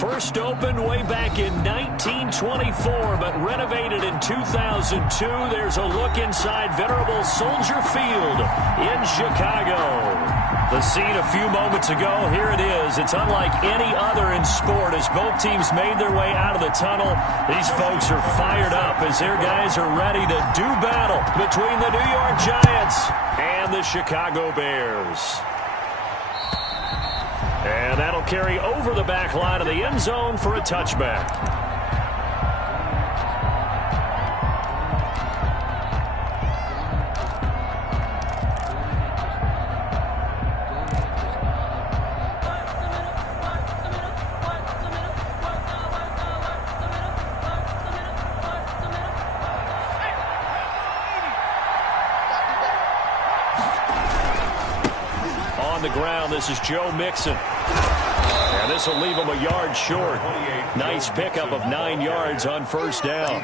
First opened way back in 1924, but renovated in 2002. There's a look inside venerable Soldier Field in Chicago. The scene a few moments ago, here it is. It's unlike any other in sport as both teams made their way out of the tunnel. These folks are fired up as their guys are ready to do battle between the New York Giants and the Chicago Bears. And that'll carry over the back line of the end zone for a touchback. On the ground, this is Joe Mixon. And this will leave him a yard short. Nice pickup of 9 yards on first down.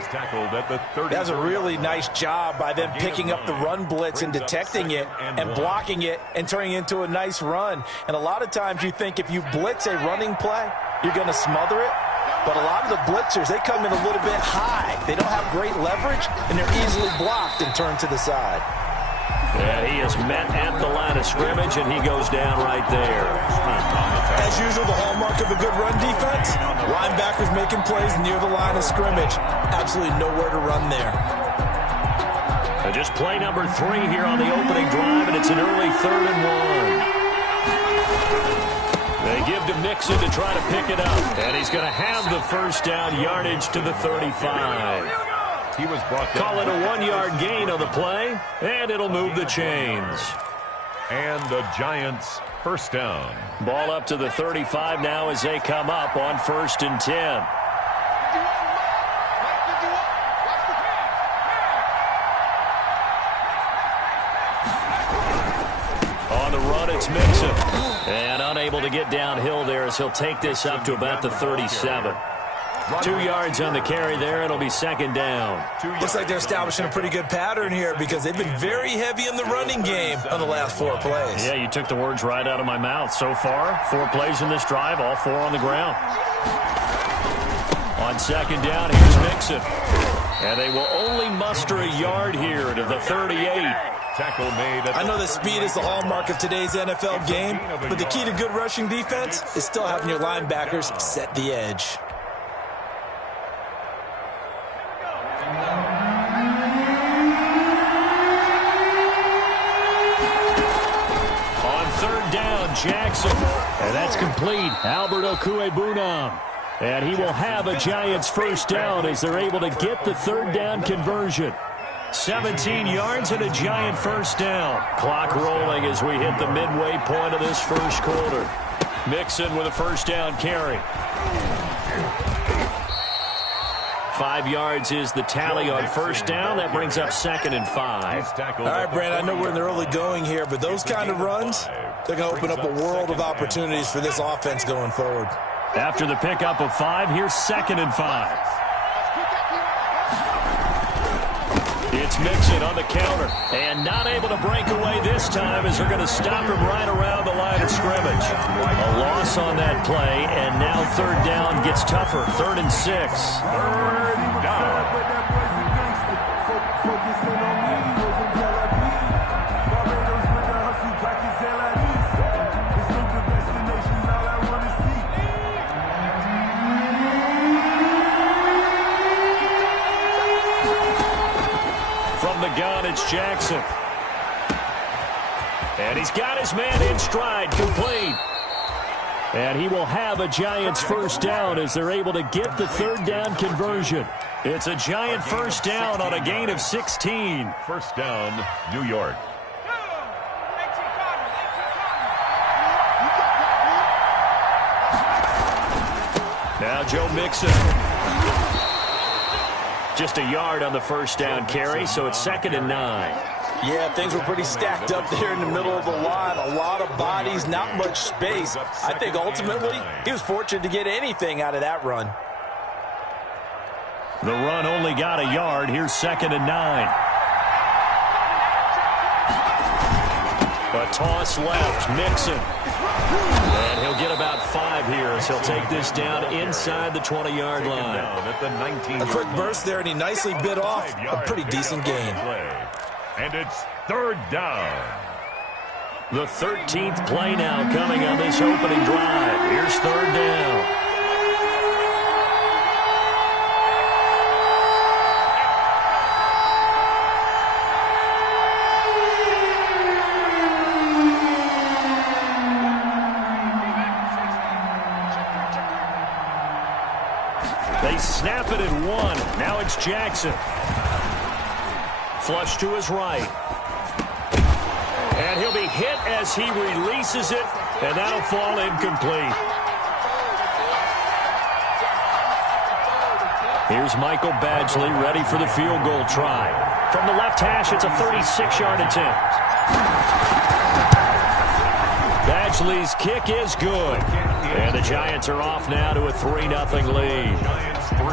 That's a really nice job by them picking up the run blitz and detecting it and blocking it and turning it into a nice run. And a lot of times you think if you blitz a running play, you're going to smother it. But a lot of the blitzers, they come in a little bit high. They don't have great leverage, and they're easily blocked and turned to the side. And he is met at the line of scrimmage, and he goes down right there. As usual, the hallmark of a good run defense, linebackers making plays near the line of scrimmage. Absolutely nowhere to run there. And just play number 3 here on the opening drive, and it's an early 3rd and 1. They give to Mixon to try to pick it up, and he's going to have the first down yardage to the 35. He was brought down. Call it a 1-yard gain on the play, and it'll move the chains. And the Giants first down. Ball up to the 35 now as they come up on 1st and 10. On the run, it's Mixon. And unable to get downhill there as he'll take this up to about the 37. 2 yards on the carry there. It'll be 2nd down. Looks like they're establishing a pretty good pattern here because they've been very heavy in the running game on the last 4 plays. Yeah, you took the words right out of my mouth. So far, 4 plays in this drive, all 4 on the ground. On 2nd down, here's Mixon. And they will only muster a yard here to the 38. Tackle made. I know that speed is the hallmark of today's NFL game, but the key to good rushing defense is still having your linebackers set the edge. Jackson, and that's complete. Albert Okwuegbunam, and he will have a Giants first down as they're able to get the 3rd down conversion. 17 yards and a Giant first down. Clock rolling as we hit the midway point of this first quarter. Mixon with a first down carry. 5 yards is the tally on first down. That brings up 2nd and 5. All right, Brandon, I know we're in the early going here, but those kind of runs, they're going to open up a world of opportunities for this offense going forward. After the pickup of 5, here's 2nd and 5. It's Mixon on the counter, and not able to break away this time as they're going to stop him right around the line of scrimmage. A loss on that play, and now 3rd down gets tougher. 3rd and 6. 3rd down. From the gun, it's Jackson. And he's got his man in stride, complete. And he will have a Giants first down as they're able to get the 3rd down conversion. It's a Giant first down on a gain of 16. First down, New York. Now Joe Mixon. Just a yard on the first down carry, so it's 2nd and 9. Yeah, things were pretty stacked up there in the middle of the line. A lot of bodies, not much space. I think ultimately he was fortunate to get anything out of that run. The run only got a yard. Here's 2nd and 9. A toss left, Mixon. And he'll get about 5 here as he'll take this down inside the 20-yard line. A quick burst there, and he nicely bit off a pretty decent gain. And it's 3rd down. The 13th play now coming on this opening drive. Here's 3rd down. They snap it at 1. Now it's Jackson. Flush to his right. And he'll be hit as he releases it, and that'll fall incomplete. Here's Michael Badgley ready for the field goal try. From the left hash, it's a 36-yard attempt. Badgley's kick is good. And the Giants are off now to a 3-0 lead.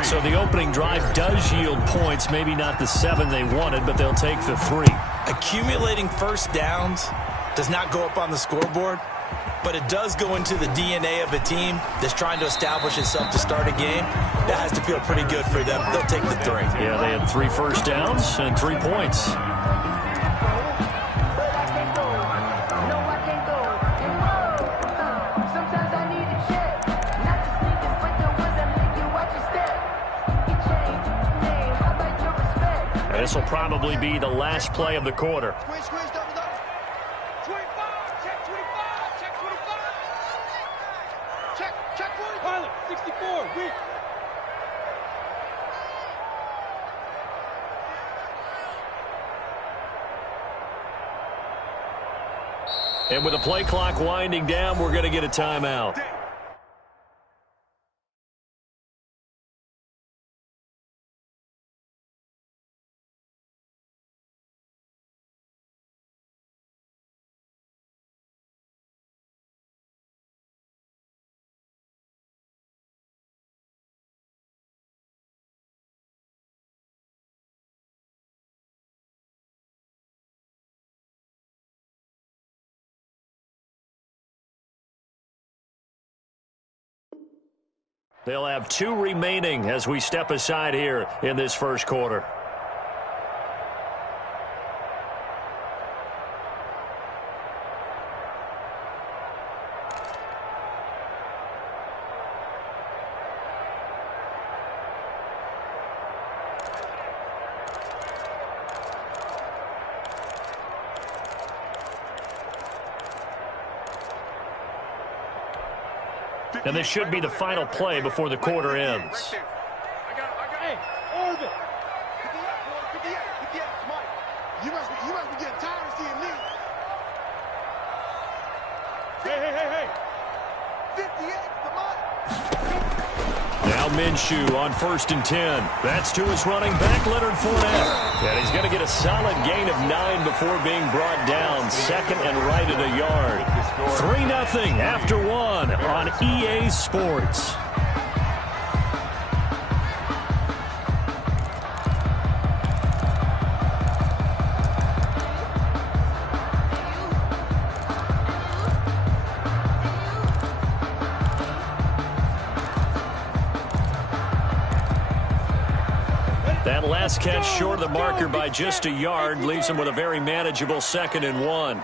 So the opening drive does yield points, maybe not the 7 they wanted, but they'll take the 3. Accumulating first downs does not go up on the scoreboard, but it does go into the DNA of a team that's trying to establish itself to start a game. That has to feel pretty good for them. They'll take the 3. Yeah, they had 3 first downs and 3 points. This will probably be the last play of the quarter. Squish, double up. 25, check 25, check 25. Check 1. Pilot, 64, weak. And with the play clock winding down, we're going to get a timeout. They'll have 2 remaining as we step aside here in this first quarter. And this should be the final play before the quarter ends. I got it. Hey, Orbit. 58, Mike. You must be getting tired of seeing me. Hey. 58, come on. Now Minshew on 1st and 10. That's to his running back, Leonard Fournette. And he's going to get a solid gain of 9 before being brought down. 2nd and right at a yard. 3-0 after 1 on EA Sports. That last catch short of the marker by just a yard leaves him with a very manageable 2nd and 1.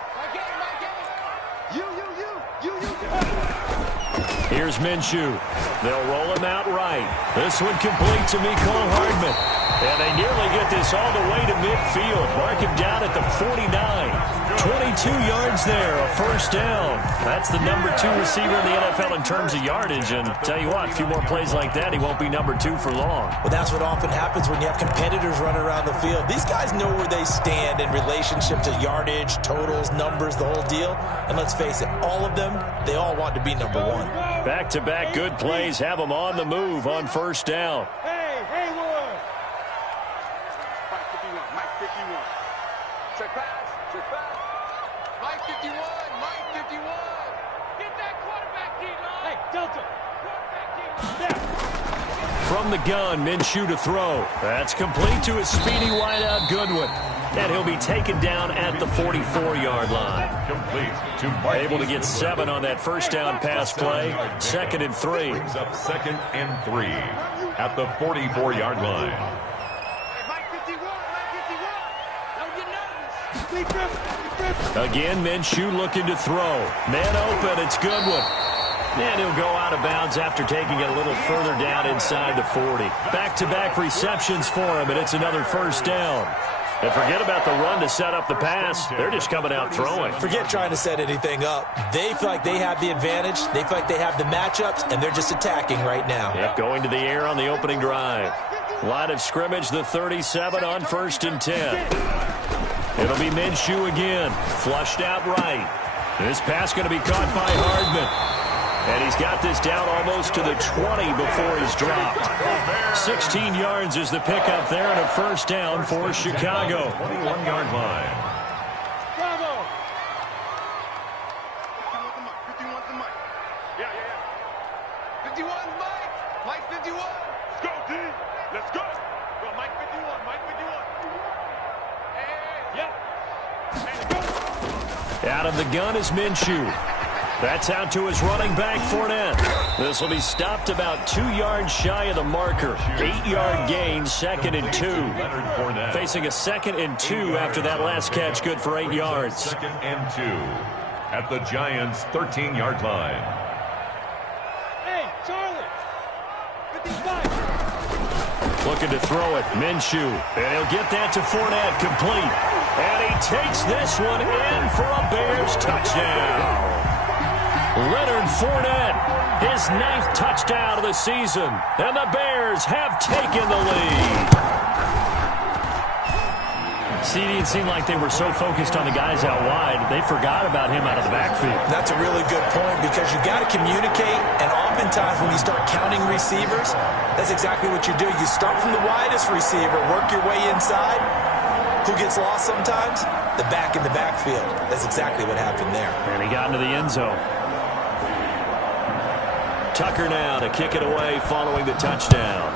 Here's Minshew. They'll roll him out right. This one complete to Mecole Hardman. And they nearly get this all the way to midfield. Mark him down at the 49. 22 yards there, a 1st down. That's the number 2 receiver in the NFL in terms of yardage. And tell you what, a few more plays like that, he won't be number 2 for long. Well, that's what often happens when you have competitors running around the field. These guys know where they stand in relationship to yardage, totals, numbers, the whole deal. And let's face it, all of them, they all want to be number 1. Back-to-back good plays have them on the move on 1st down. Hey, Haywood. Mike 51. Check pass. Mike 51. Get that quarterback, D-line. Hey, Delta. Quarterback, D-line. From the gun, Minshew to throw. That's complete to his speedy wideout Goodwin. And he'll be taken down at the 44-yard line. Complete to Able to get 7 on that first down pass play. 2nd and 3. Brings up 2nd and 3 at the 44-yard line. Again, Minshew looking to throw. Man open, it's Goodwin. And he'll go out of bounds after taking it a little further down inside the 40. Back-to-back receptions for him, and it's another first down. And forget about the run to set up the pass. They're just coming out throwing. Forget trying to set anything up. They feel like they have the advantage. They feel like they have the matchups, and they're just attacking right now. Yep, going to the air on the opening drive. Line of scrimmage, the 37 on 1st and 10. It'll be Minshew again. Flushed out right. This pass going to be caught by Hardman. And he's got this down almost to the 20 before he's dropped. 16 yards is the pickup there and a first down for Chicago. 21-yard line. Bravo! 51's the mic. Yeah. 51's Mike. Mike 51. Let's go, D. Let's go. Go, Mike 51. Mike 51. Hey, Out of the gun is Minshew. That's out to his running back, Fournette. This will be stopped about 2 yards shy of the marker. 8-yard gain, 2nd and 2. Facing a 2nd and 2 after that last catch, good for 8 yards. 2nd and 2 at the Giants' 13-yard line. Hey, Charlie. 55. Looking to throw it, Minshew. And he'll get that to Fournette, complete. And he takes this one in for a Bears touchdown. Leonard Fournette, his 9th touchdown of the season, and the Bears have taken the lead. See, it seemed like they were so focused on the guys out wide, they forgot about him out of the backfield. That's a really good point because you got to communicate, and oftentimes when you start counting receivers, that's exactly what you do. You start from the widest receiver, work your way inside. Who gets lost sometimes? The back in the backfield. That's exactly what happened there. And he got into the end zone. Tucker now to kick it away following the touchdown.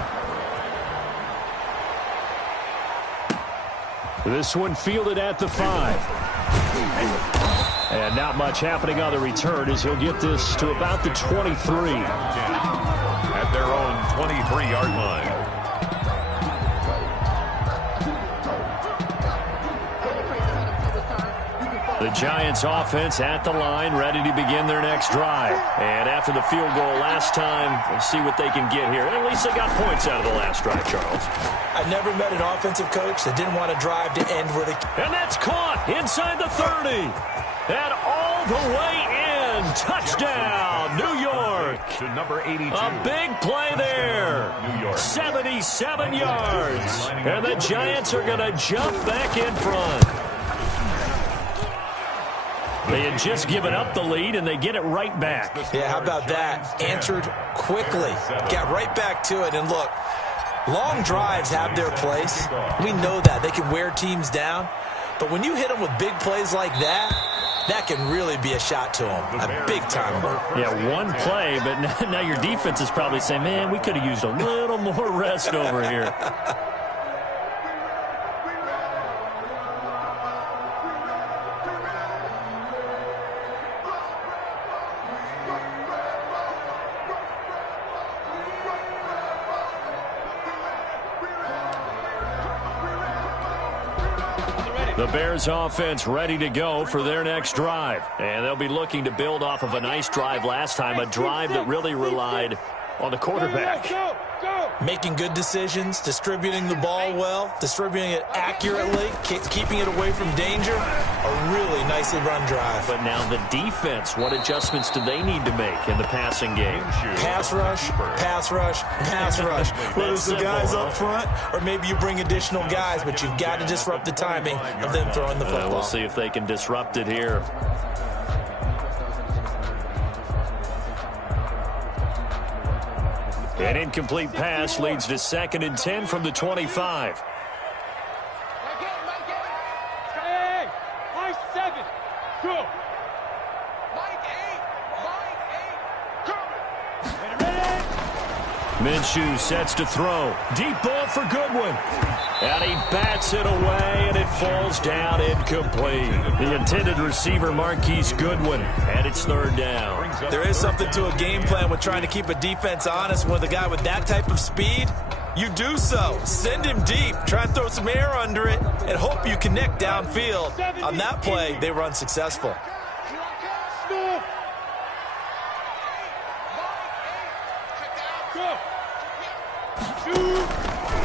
This one fielded at the 5. And not much happening on the return as he'll get this to about the 23. At their own 23-yard line. The Giants offense at the line, ready to begin their next drive. And after the field goal last time, we'll see what they can get here. At least they got points out of the last drive, Charles. I never met an offensive coach that didn't want to drive to end with a... And that's caught inside the 30. And all the way in. Touchdown, New York. To number 82. A big play there. New York. 77 yards. And the Giants are going to jump back in front. They had just given up the lead, and they get it right back. Yeah, how about that? Answered quickly. Got right back to it. And look, long drives have their place. We know that. They can wear teams down. But when you hit them with big plays like that, that can really be a shot to them. A big-time one. Yeah, one play, but now your defense is probably saying, man, we could have used a little more rest over here. The Bears offense ready to go for their next drive. And they'll be looking to build off of a nice drive last time, a drive that really relied on the quarterback. Making good decisions, distributing the ball well, distributing it accurately, keeping it away from danger. A really nicely run drive. But now the defense, what adjustments do they need to make in the passing game? Pass rush, pass rush, pass rush. Whether it's the guys up front or maybe you bring additional guys, but you've got to disrupt the timing of them throwing the football. We'll see if they can disrupt it here. An incomplete pass leads to 2nd and 10 from the 25. Hey, Mike 7. Go. Mike 8. Mike 8. Coming. Ready. Minshew sets to throw. Deep ball for Goodwin. And he bats it away, and it falls down incomplete. The intended receiver, Marquise Goodwin, and it's third down. There is something to a game plan with trying to keep a defense honest with a guy with that type of speed. You do so. Send him deep. Try and throw some air under it and hope you connect downfield. On that play, they were unsuccessful.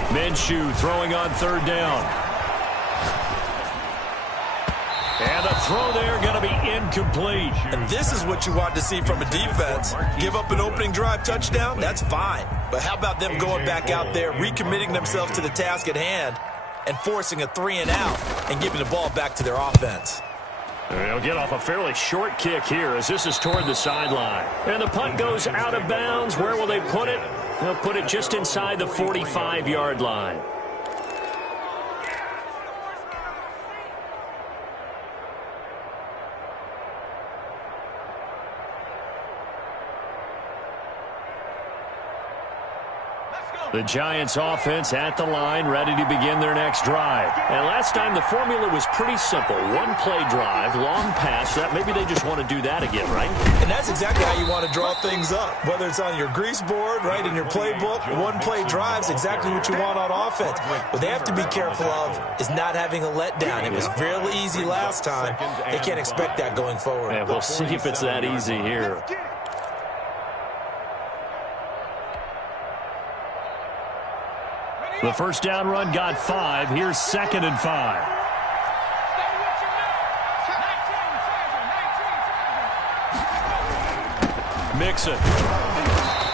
Minshew throwing on third down. And the throw there going to be incomplete. And this is what you want to see from a defense. Give up an opening drive touchdown, that's fine. But how about them going back out there, recommitting themselves to the task at hand, and forcing a 3-and-out and giving the ball back to their offense. They'll get off a fairly short kick here as this is toward the sideline. And the punt goes out of bounds. Where will they put it? They'll put it just inside the 45-yard line. The Giants offense at the line, ready to begin their next drive. And last time the formula was pretty simple. One play drive, long pass. That maybe they just want to do that again, right? And that's exactly how you want to draw things up. Whether it's on your grease board, right, in your playbook, one play drives exactly what you want on offense. What they have to be careful of is not having a letdown. It was really easy last time. They can't expect that going forward. And we'll see if it's that easy here. The first down run got 5. Here's 2nd and 5. Mixon.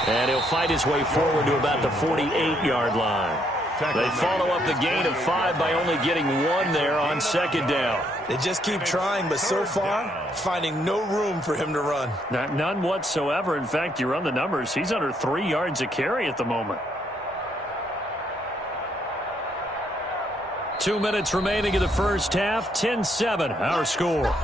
And he'll fight his way forward to about the 48-yard line. They follow up the gain of 5 by only getting 1 there on 2nd down. They just keep trying, but so far, finding no room for him to run. None whatsoever. In fact, you run the numbers. He's under 3 yards a carry at the moment. 2 minutes remaining in the first half. 10-7, our score.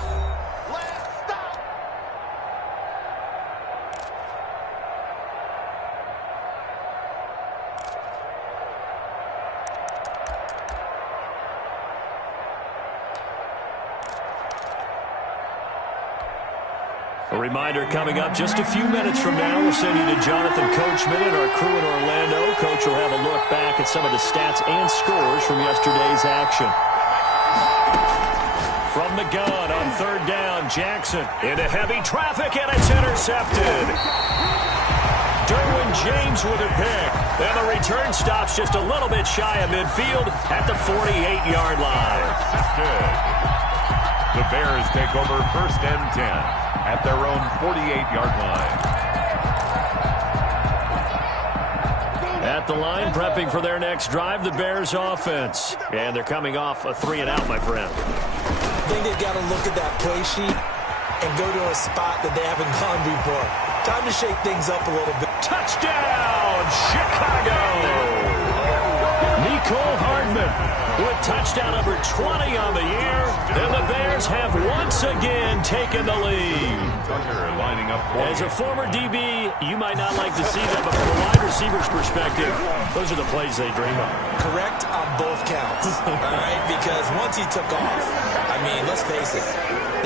A reminder coming up just a few minutes from now. We'll send you to Jonathan Coachman and our crew in Orlando. Coach will have a look back at some of the stats and scores from yesterday's action. From the gun on third down, Jackson into heavy traffic, and it's intercepted. Derwin James with a pick. And the return stops just a little bit shy of midfield at the 48-yard line. The Bears take over 1st and 10 at their own 48-yard line. At the line, prepping for their next drive, the Bears offense. And they're coming off a 3-and-out, my friend. I think they've got to look at that play sheet and go to a spot that they haven't gone before. Time to shake things up a little bit. Touchdown, Chicago! Nicole Hardman with touchdown number 20 on the year. And the Bears have once again taken the lead. Lining up As a former DB, you might not like to see that, but from a wide receiver's perspective, those are the plays they dream of. Correct on both counts, all right? Because once he took off, I mean, let's face it,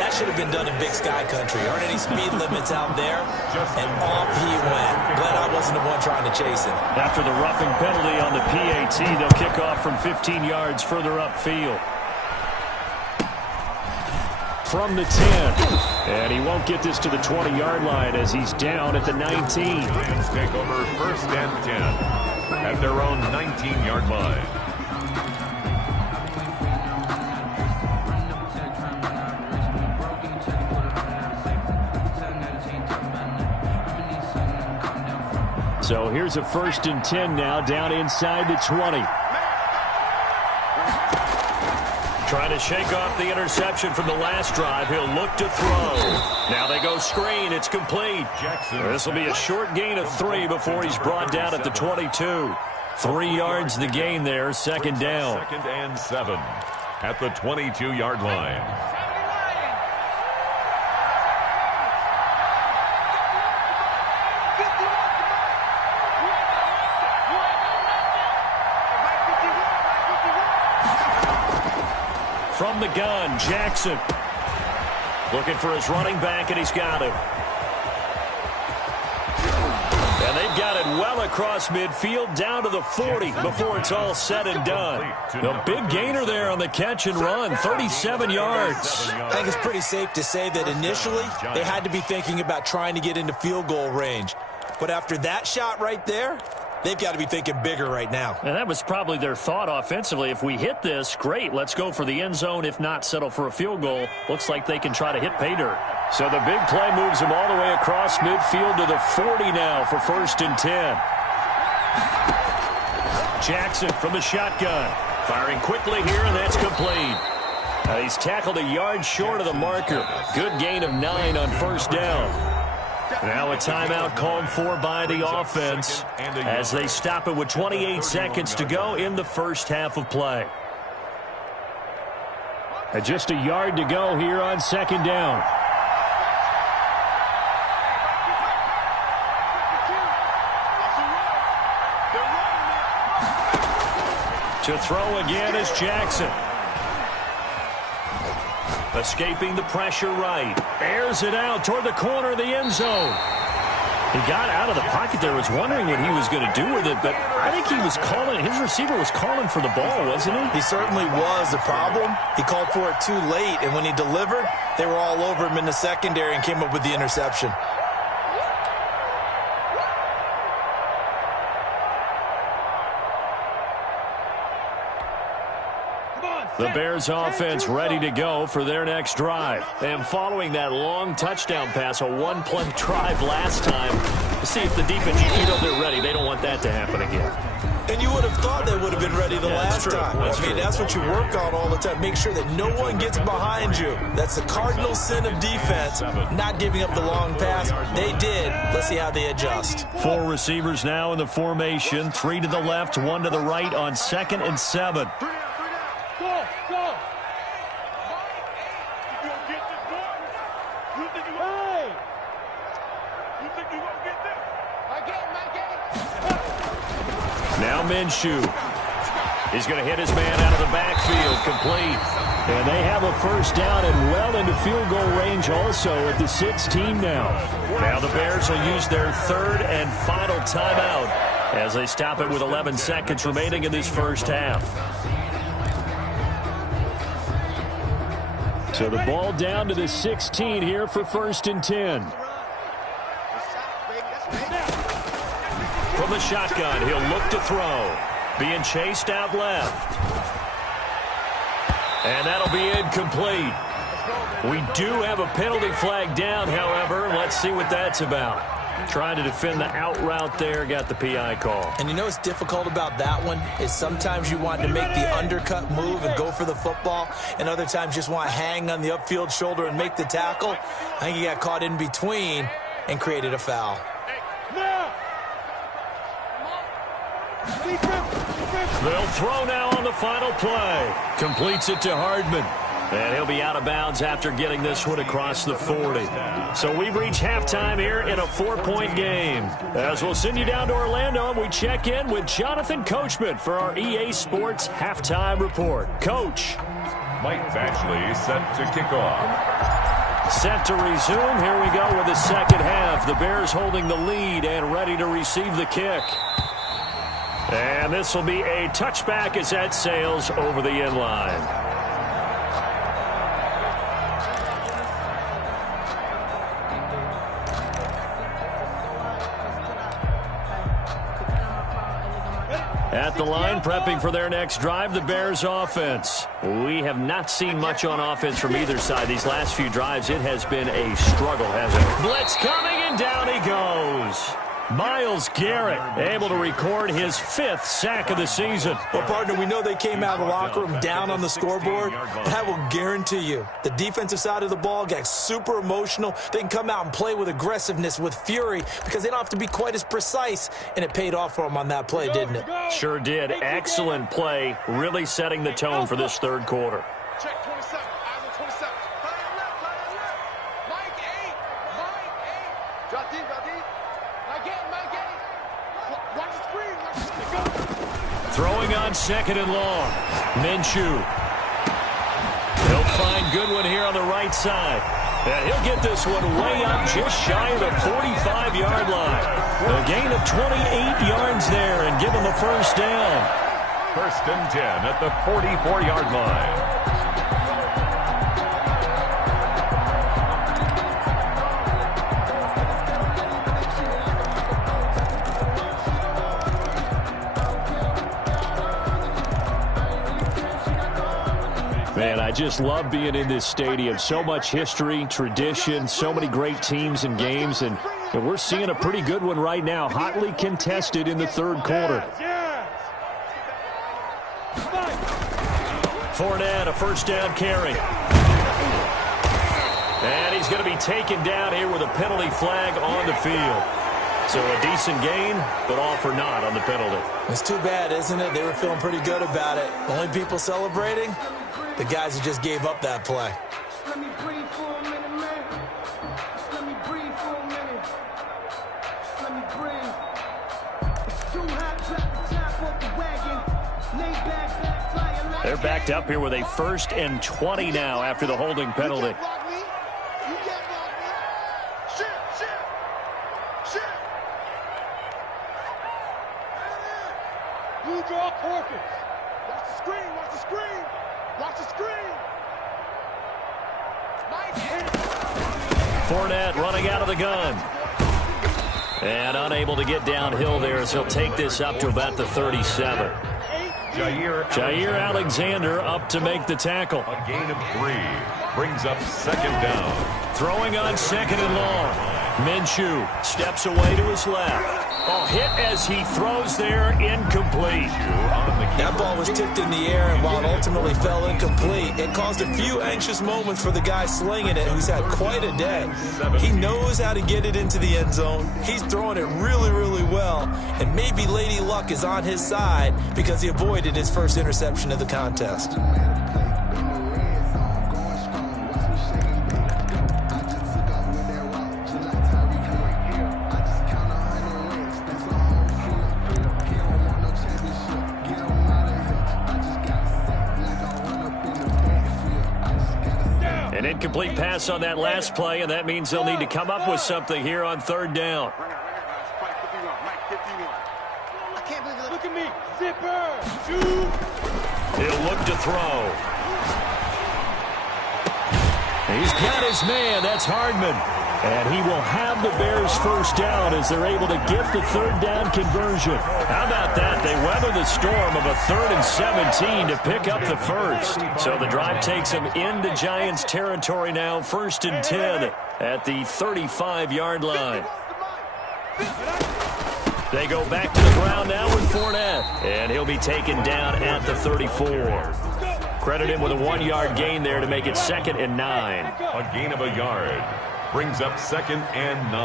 that should have been done in Big Sky Country. Aren't any speed limits out there? And off he went. Glad I wasn't the one trying to chase him. After the roughing penalty on the PAT, they'll kick off from 15 yards further upfield. From the 10. And he won't get this to the 20-yard line as he's down at the 19. Lions take over 1st and 10 at their own 19-yard line. So here's a 1st and 10 now, down inside the 20. Trying to shake off the interception from the last drive. He'll look to throw. Now they go screen. It's complete. This will be a short gain of 3 before he's brought down at the 22. 3 yards the gain there, 2nd down. 2nd and 7 at the 22-yard line. From the gun, Jackson. Looking for his running back, and he's got him. And they've got it well across midfield, down to the 40 before it's all said and done. A big gainer there on the catch and run, 37 yards. I think it's pretty safe to say that initially they had to be thinking about trying to get into field goal range. But after that shot right there, they've got to be thinking bigger right now. And that was probably their thought offensively. If we hit this, great, let's go for the end zone. If not, settle for a field goal. Looks like they can try to hit pay dirt. So the big play moves them all the way across midfield to the 40 now for 1st and 10. Jackson from the shotgun. Firing quickly here, and that's complete. He's tackled a yard short of the marker. Good gain of 9 on 1st down. Now a timeout called for by the offense as they stop it with 28 seconds to go in the first half of play. Just a yard to go here on 2nd down. To throw again is Jackson. Escaping the pressure right. Airs it out toward the corner of the end zone. He got out of the pocket there. Was wondering what he was going to do with it, but I think he was calling. His receiver was calling for the ball, wasn't he? He certainly was. The problem, he called for it too late, and when he delivered, they were all over him in the secondary and came up with the interception. The Bears offense ready to go for their next drive. And following that long touchdown pass, a one-play drive last time, to see if the defense, they're ready. They don't want that to happen again. And you would have thought they would have been ready the last time. That's what you work on all the time. Make sure that no one gets behind you. That's the cardinal sin of defense, not giving up the long pass. They did. Let's see how they adjust. 4 receivers now in the formation. 3 to the left, 1 to the right on 2nd and 7. Now Minshew. He's going to hit his man out of the backfield, complete. And they have a 1st down and well into field goal range also at the 16 now. Now the Bears will use their 3rd and final timeout as they stop it with 11 seconds remaining in this first half. So the ball down to the 16 here for 1st and 10. From the shotgun, he'll look to throw. Being chased out left. And that'll be incomplete. We do have a penalty flag down, however. Let's see what that's about. Trying to defend the out route there, got the PI call. And you know what's difficult about that one is sometimes you want to make the undercut move and go for the football, and other times just want to hang on the upfield shoulder and make the tackle. I think he got caught in between and created a foul. They'll throw now on the final play. Completes it to Hardman. And he'll be out of bounds after getting this one across the 40. So we've reached halftime here in a 4-point game. As we'll send you down to Orlando, and we check in with Jonathan Coachman for our EA Sports Halftime Report. Coach. Mike Batchley set to kick off. Set to resume. Here we go with the second half. The Bears holding the lead and ready to receive the kick. And this will be a touchback as that sails over the end line. At the line, prepping for their next drive, the Bears offense. We have not seen much on offense from either side. These last few drives, it has been a struggle, hasn't it? Blitz coming, and down he goes. Myles Garrett able to record his 5th sack of the season. Well, partner, we know they came out of the locker room down on the scoreboard, but I will guarantee you the defensive side of the ball got super emotional. They can come out and play with aggressiveness, with fury, because they don't have to be quite as precise, and it paid off for them on that play, didn't it? Sure did. Excellent play, really setting the tone for this third quarter. Check 27. Eyes on 27. Mike 8. Drop deep, drop deep. Mike 8. Watch the screen. Watch the screen. Go. Throwing on 2nd and long. Minshew. He'll find Goodwin here on the right side. And he'll get this one way up just shy of the 45-yard line. A gain of 28 yards there and give him a first down. First and 10 at the 44-yard line. Man, I just love being in this stadium. So much history, tradition, so many great teams and games, and we're seeing a pretty good one right now, hotly contested in the third quarter. Fournette, a first down carry. And he's going to be taken down here with a penalty flag on the field. So a decent gain, but all for naught on the penalty. It's too bad, isn't it? They were feeling pretty good about it. Only people celebrating? The guys who just gave up that play. Let me breathe for a minute, man. Just let me breathe for a minute. Just let me breathe. It's too hot, drop the top off the wagon. Lay back, flying like They're backed up here with a 1st and 20 now after the holding penalty. You can't block me. Shit. Blue draw Corkins. Watch the screen. Watch the screen. Nice hit. Fournette running out of the gun. And unable to get downhill there as he'll take this up to about the 37. Jair Alexander up to make the tackle. A gain of 3 brings up second down. Throwing on second and long. Minshew steps away to his left. Oh, hit as he throws there, incomplete. That ball was tipped in the air, and while it ultimately fell incomplete, it caused a few anxious moments for the guy slinging it, who's had quite a day. He knows how to get it into the end zone. He's throwing it really, really well, and maybe Lady Luck is on his side because he avoided his first interception of the contest. An incomplete pass on that last play, and that means they'll need to come up with something here on third down. I can't believe it. Look at me. Zipper. He'll look to throw. He's got his man. That's Hardman. And he will have the Bears first down as they're able to get the third down conversion. How about that? They weather the storm of a 3rd and 17 to pick up the first. So the drive takes them into Giants territory now, 1st and 10 at the 35-yard line. They go back to the ground now with Fournette. And he'll be taken down at the 34. Credit him with a 1-yard gain there to make it 2nd and 9. A gain of a yard brings up 2nd and 9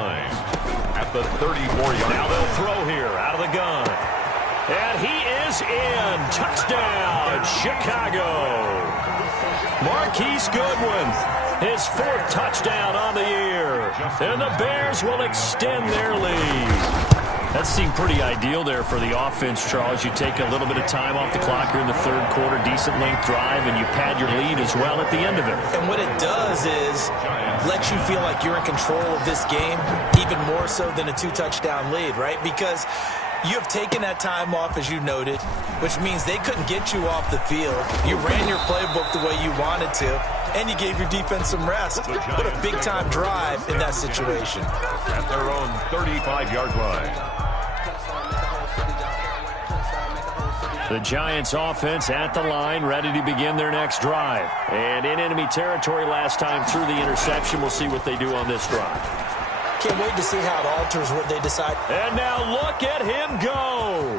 at the 34-yard line. Now they'll throw here out of the gun. And he is in. Touchdown, Chicago. Marquise Goodwin, his 4th touchdown on the year. And the Bears will extend their lead. That seemed pretty ideal there for the offense, Charles. You take a little bit of time off the clock here in the third quarter, decent length drive, and you pad your lead as well at the end of it. And what it does is let you feel like you're in control of this game, even more so than a 2-touchdown lead, right? Because you have taken that time off, as you noted, which means they couldn't get you off the field. You ran your playbook the way you wanted to, and you gave your defense some rest. What a big-time drive in that situation. At their own 35-yard line. The Giants offense at the line, ready to begin their next drive. And in enemy territory last time through the interception. We'll see what they do on this drive. Can't wait to see how it alters what they decide. And now look at him go.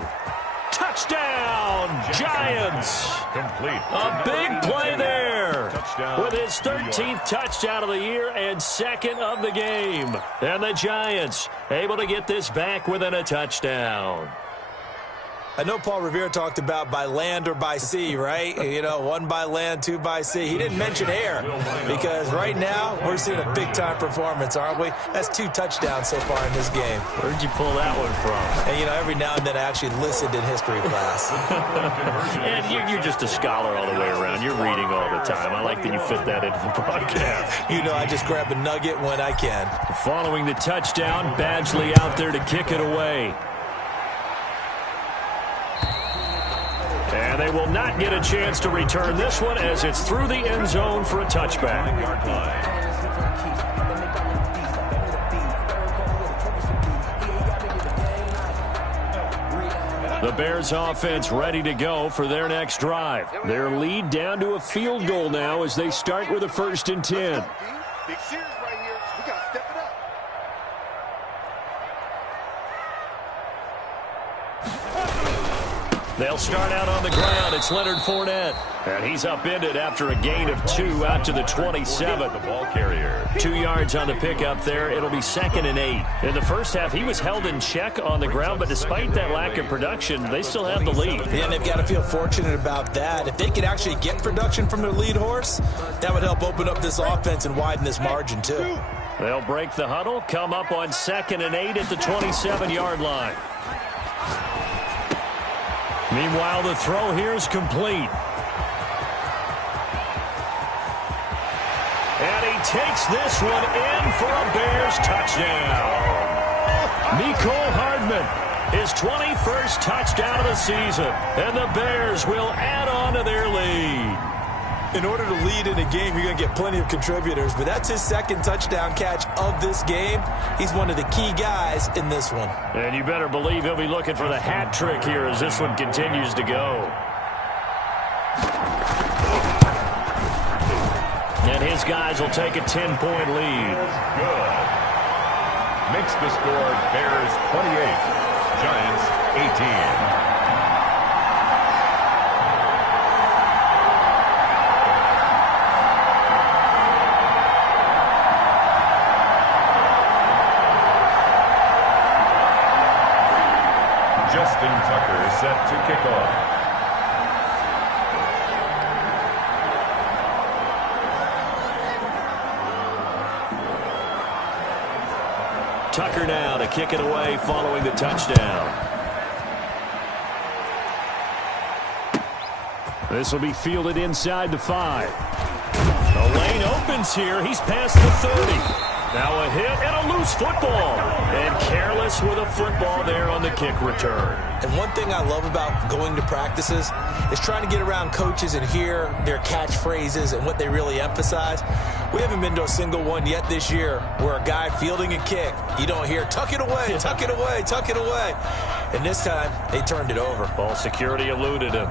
Touchdown, Giants. Complete. A big play there. With his 13th touchdown of the year and 2nd of the game. And the Giants able to get this back within a touchdown. I know Paul Revere talked about by land or by sea, right? You know, 1 by land, 2 by sea. He didn't mention air because right now we're seeing a big-time performance, aren't we? That's 2 touchdowns so far in this game. Where'd you pull that one from? And, you know, every now and then I actually listened in history class. And you're just a scholar all the way around. You're reading all the time. I like that you fit that into the broadcast. You know, I just grab a nugget when I can. Following the touchdown, Badgley out there to kick it away. And they will not get a chance to return this one as it's through the end zone for a touchback. The Bears offense ready to go for their next drive. Their lead down to a field goal now as they start with a 1st and 10. Big series right here. We got to step it up. They'll start out on the ground. It's Leonard Fournette. And he's upended after a gain of 2 out to the 27. The ball carrier. 2 yards on the pickup there. It'll be 2nd and 8. In the first half, he was held in check on the ground, but despite that lack of production, they still have the lead. Yeah, and they've got to feel fortunate about that. If they could actually get production from their lead horse, that would help open up this offense and widen this margin too. They'll break the huddle, come up on 2nd and 8 at the 27-yard line. Meanwhile, the throw here is complete. And he takes this one in for a Bears touchdown. Mecole Hardman, his 21st touchdown of the season. And the Bears will add on to their lead. In order to lead in a game, you're going to get plenty of contributors, but that's his 2nd touchdown catch of this game. He's one of the key guys in this one. And you better believe he'll be looking for the hat trick here as this one continues to go. And his guys will take a 10-point lead. Good. Makes the score Bears 28, Giants 18. Justin Tucker is set to kick off. Tucker now to kick it away following the touchdown. This will be fielded inside the 5. The lane opens here. He's past the 30. Now a hit and a loose football. And careless with a football there on the kick return. And one thing I love about going to practices is trying to get around coaches and hear their catchphrases and what they really emphasize. We haven't been to a single one yet this year where a guy fielding a kick, you don't hear, tuck it away, tuck it away, tuck it away. And this time, they turned it over. Ball security eluded him.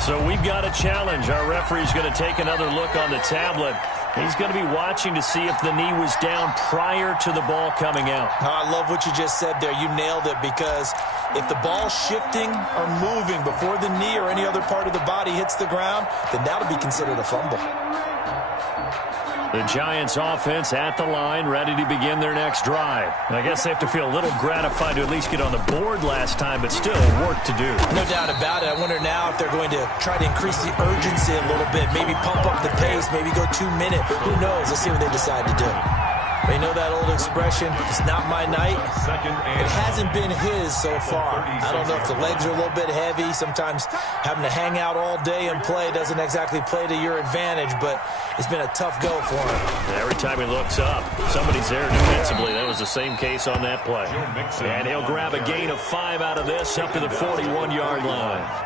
So we've got a challenge. Our referee's going to take another look on the tablet. He's going to be watching to see if the knee was down prior to the ball coming out. I love what you just said there. You nailed it, because if the ball's shifting or moving before the knee or any other part of the body hits the ground, then that'll be considered a fumble. The Giants offense at the line, ready to begin their next drive. I guess they have to feel a little gratified to at least get on the board last time, but still work to do. No doubt about it. I wonder now if they're going to try to increase the urgency a little bit, maybe pump up the pace, maybe go 2 minute. Who knows? Let's see what they decide to do. They know that old expression, it's not my night. It hasn't been his so far. I don't know if the legs are a little bit heavy. Sometimes having to hang out all day and play doesn't exactly play to your advantage, but it's been a tough go for him. Every time he looks up, somebody's there defensively. That was the same case on that play. And he'll grab a gain of 5 out of this up to the 41-yard line.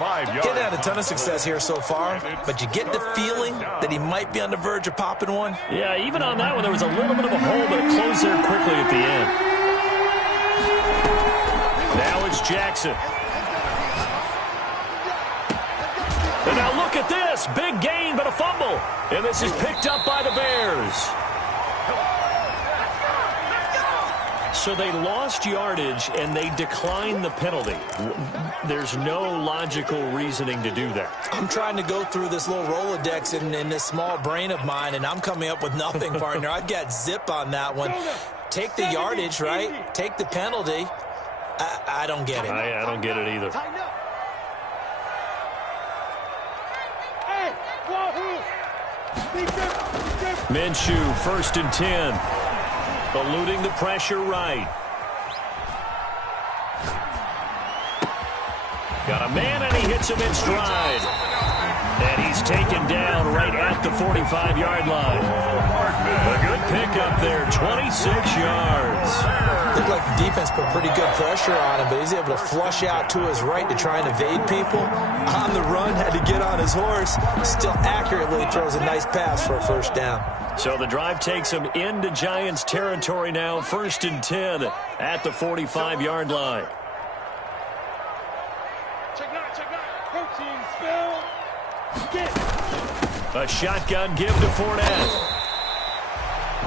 5 yards. Getting had a ton of success here so far, but you get the feeling that he might be on the verge of popping one. Yeah, even on that one, there was a little bit of a hole, but it closed there quickly at the end. Now it's Jackson. And now look at this. Big gain, but a fumble. And this is picked up by the Bears. So they lost yardage, and they declined the penalty. There's no logical reasoning to do that. I'm trying to go through this little Rolodex in this small brain of mine, and I'm coming up with nothing, partner. I've got zip on that one. Take the yardage, right? Take the penalty. I don't get it. I don't get it either. Minshew, 1st and 10. Eluding the pressure right. Got a man, and he hits him in stride. And he's taken down right at the 45-yard line. A good pickup there, 26 yards. Looked like the defense put pretty good pressure on him, but he's able to flush out to his right to try and evade people. On the run, had to get on his horse. Still accurately throws a nice pass for a 1st down. So the drive takes him into Giants territory now, 1st and 10 at the 45-yard line. A shotgun give to Fournette.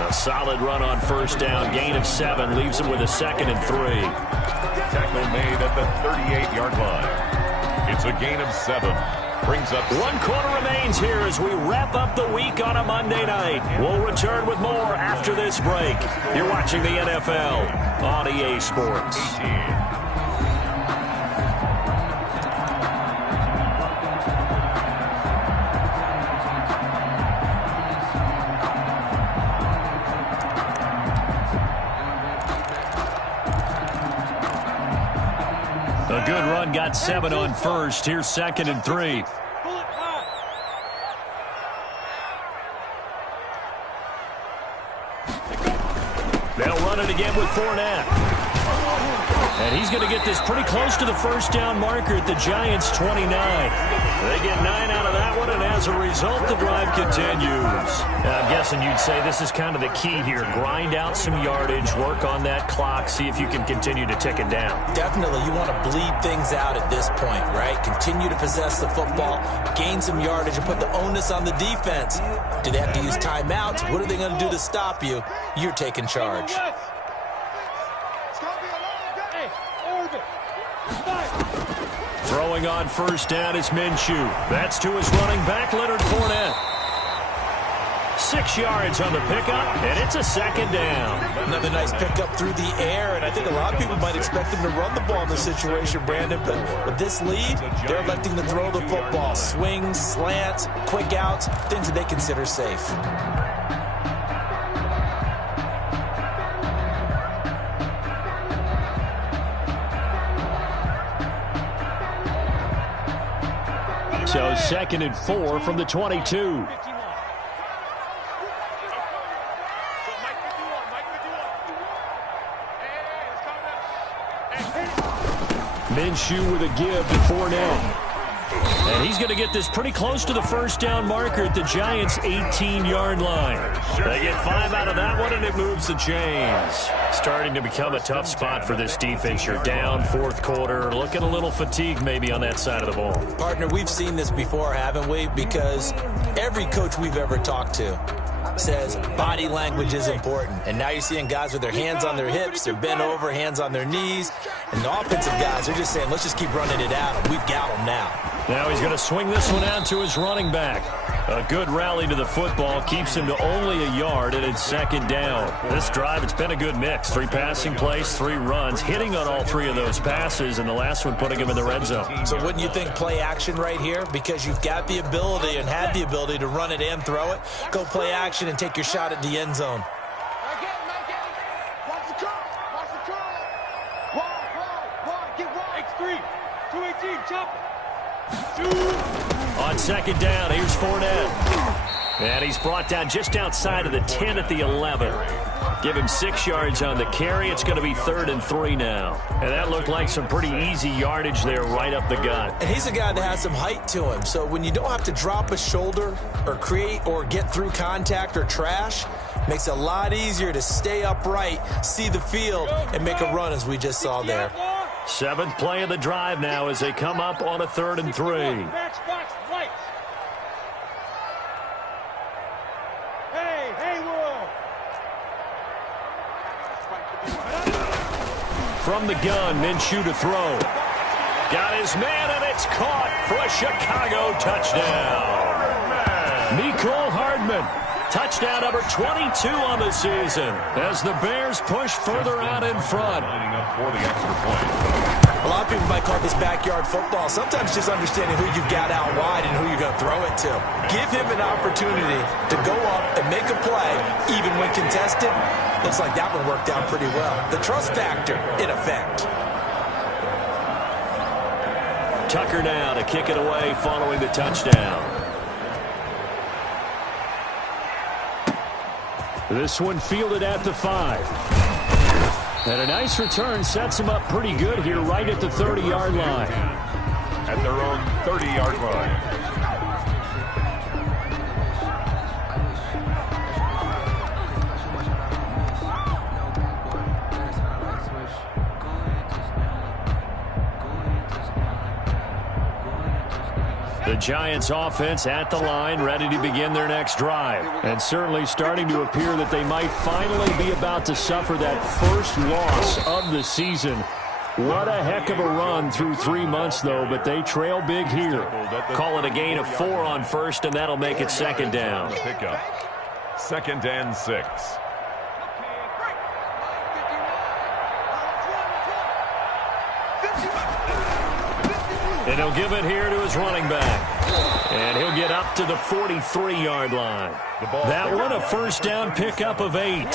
A solid run on 1st down, gain of 7, leaves him with a 2nd and 3. Tackle made at the 38-yard line. It's a gain of 7. Brings up 1 quarter remains here as we wrap up the week on a Monday night. We'll return with more after this break. You're watching the NFL on EA Sports. 18. A good run, got 7 on 1st. Here's 2nd and 3. They'll run it again with Fournette. And he's going to get this pretty close to the 1st down marker at the Giants' 29. They get 9 out of that one, and as a result, the drive continues. I'm guessing you'd say this is kind of the key here. Grind out some yardage, work on that clock, see if you can continue to tick it down. Definitely, you want to bleed things out at this point, right? Continue to possess the football, gain some yardage, and put the onus on the defense. Do they have to use timeouts? What are they going to do to stop you? You're taking charge. Throwing on 1st down is Minshew. That's to his running back, Leonard Fournette. 6 yards on the pickup, and it's a 2nd down. Another nice pickup through the air, and I think a lot of people might expect them to run the ball in this situation, Brandon, but with this lead, they're electing to throw the football. Swings, slants, quick outs, things that they consider safe. So 2nd and 4 from the 22. Minshew with a give to Fournette. And he's going to get this pretty close to the 1st down marker at the Giants' 18-yard line. They get 5 out of that one, and it moves the chains. Starting to become a tough spot for this defense. You're down 4th quarter, looking a little fatigued maybe on that side of the ball. Partner, we've seen this before, haven't we? Because every coach we've ever talked to says body language is important. And now you're seeing guys with their hands on their hips, they're bent over, hands on their knees. And the offensive guys are just saying, let's just keep running it out. We've got them now. Now he's going to swing this one out to his running back. A good rally to the football keeps him to only a yard, and it's 2nd down. This drive, it's been a good mix. 3 passing plays, 3 runs, hitting on all 3 of those passes, and the last one putting him in the red zone. So wouldn't you think play action right here? Because you've got the ability and had the ability to run it and throw it. Go play action and take your shot at the end zone. Watch the curl. Watch the curl. Wide. Get wide. X3. 218. Chop it. On 2nd down, here's Fournette. And he's brought down just outside of the 10 at the 11. Give him 6 yards on the carry. It's going to be 3rd and 3 now. And that looked like some pretty easy yardage there right up the gut. And he's a guy that has some height to him. So when you don't have to drop a shoulder or create or get through contact or trash, makes it a lot easier to stay upright, see the field, and make a run as we just saw there. 7th play of the drive now as they come up on a 3rd and 3. Match box right. From the gun, Minshew to throw. Got his man, and it's caught for a Chicago touchdown. Mecole Hardman, touchdown number 22 on the season as the Bears push further out in front. Lining up for the extra point. A lot of people might call this backyard football. Sometimes just understanding who you've got out wide and who you're going to throw it to. Give him an opportunity to go up and make a play, even when contested. Looks like that one worked out pretty well. The trust factor, in effect. Tucker now to kick it away following the touchdown. This one fielded at the 5. And a nice return sets him up pretty good here right at the 30-yard line. At their own 30-yard line. The Giants offense at the line, ready to begin their next drive. And certainly starting to appear that they might finally be about to suffer that first loss of the season. What a heck of a run through 3 months, though, but they trail big here. Call it a gain of 4 on first, and that'll make it second down. Pickup. 2nd and 6. And he'll give it here to his running back. And he'll get up to the 43-yard line. That one a first down pickup of 8.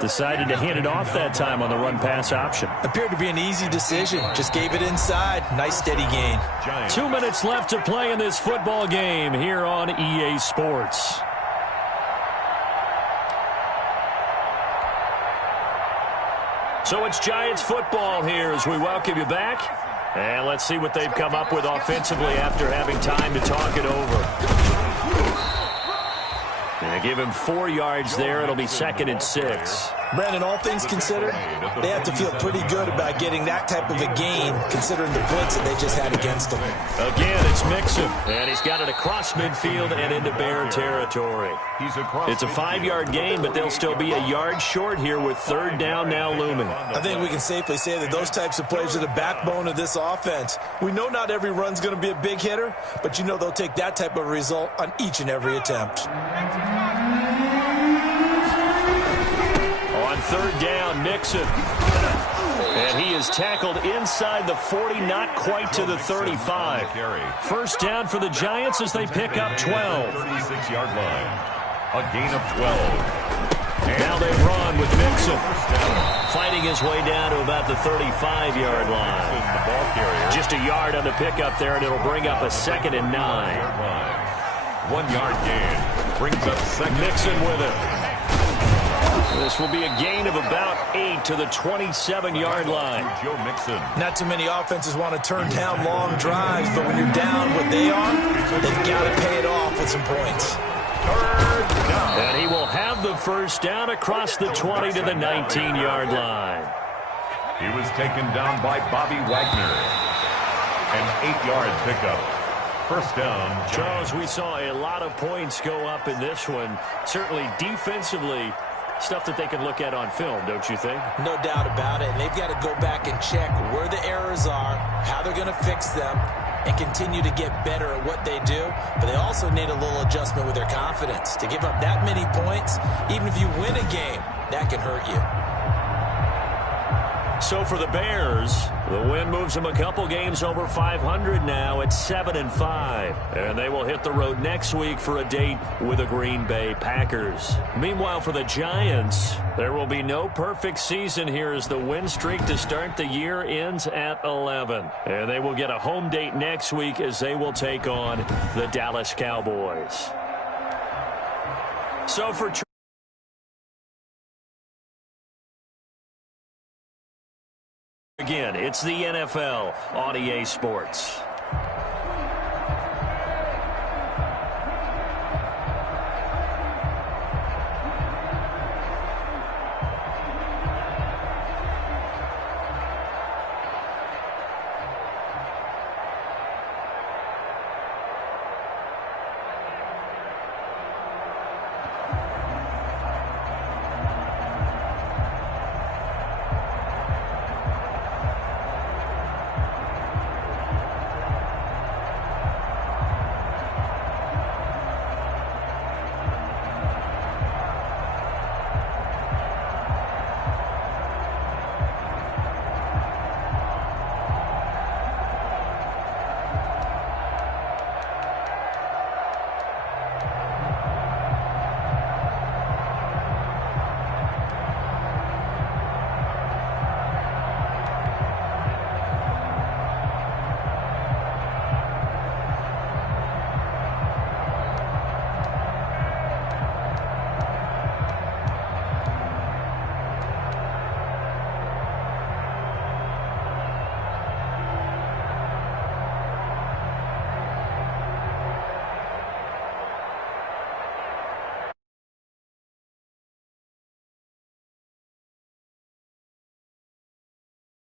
Decided to hand it off that time on the run-pass option. Appeared to be an easy decision. Just gave it inside. Nice steady gain. 2 minutes left to play in this football game here on EA Sports. So it's Giants football here as we welcome you back. And let's see what they've come up with offensively after having time to talk it over. And give him 4 yards there. It'll be 2nd and 6. Brandon, all things considered, they have to feel pretty good about getting that type of a gain, considering the blitz that they just had against them. Again, it's Mixon, and he's got it across midfield and into Bear territory. It's a 5-yard gain, but they'll still be a yard short here with 3rd down now looming. I think we can safely say that those types of plays are the backbone of this offense. We know not every run's going to be a big hitter, but you know they'll take that type of result on each and every attempt. On 3rd down, Mixon. And he is tackled inside the 40, not quite to the 35. First down for the Giants as they pick up 12. 36-yard line. A gain of 12. Now they run with Mixon. Fighting his way down to about the 35-yard line. Just a yard on the pickup there, and it'll bring up a 2nd and 9. 1 yard gain. Brings up 2nd. Mixon with it. This will be a gain of about 8 to the 27-yard line. Joe Mixon. Not too many offenses want to turn down long drives, but when you're down what they are, they've got to pay it off with some points. 3rd down. And he will have the first down across the 20 to the 19-yard line. He was taken down by Bobby Wagner. An 8-yard pickup. First down, Charles, we saw a lot of points go up in this one. Certainly defensively, stuff that they can look at on film, don't you think? No doubt about it. And they've got to go back and check where the errors are, how they're going to fix them, and continue to get better at what they do. But they also need a little adjustment with their confidence. To give up that many points, even if you win a game, that can hurt you. So for the Bears, the win moves them a couple games over 500 now at 7-5. And they will hit the road next week for a date with the Green Bay Packers. Meanwhile, for the Giants, there will be no perfect season here as the win streak to start the year ends at 11. And they will get a home date next week as they will take on the Dallas Cowboys. So for again, it's the NFL on EA Sports.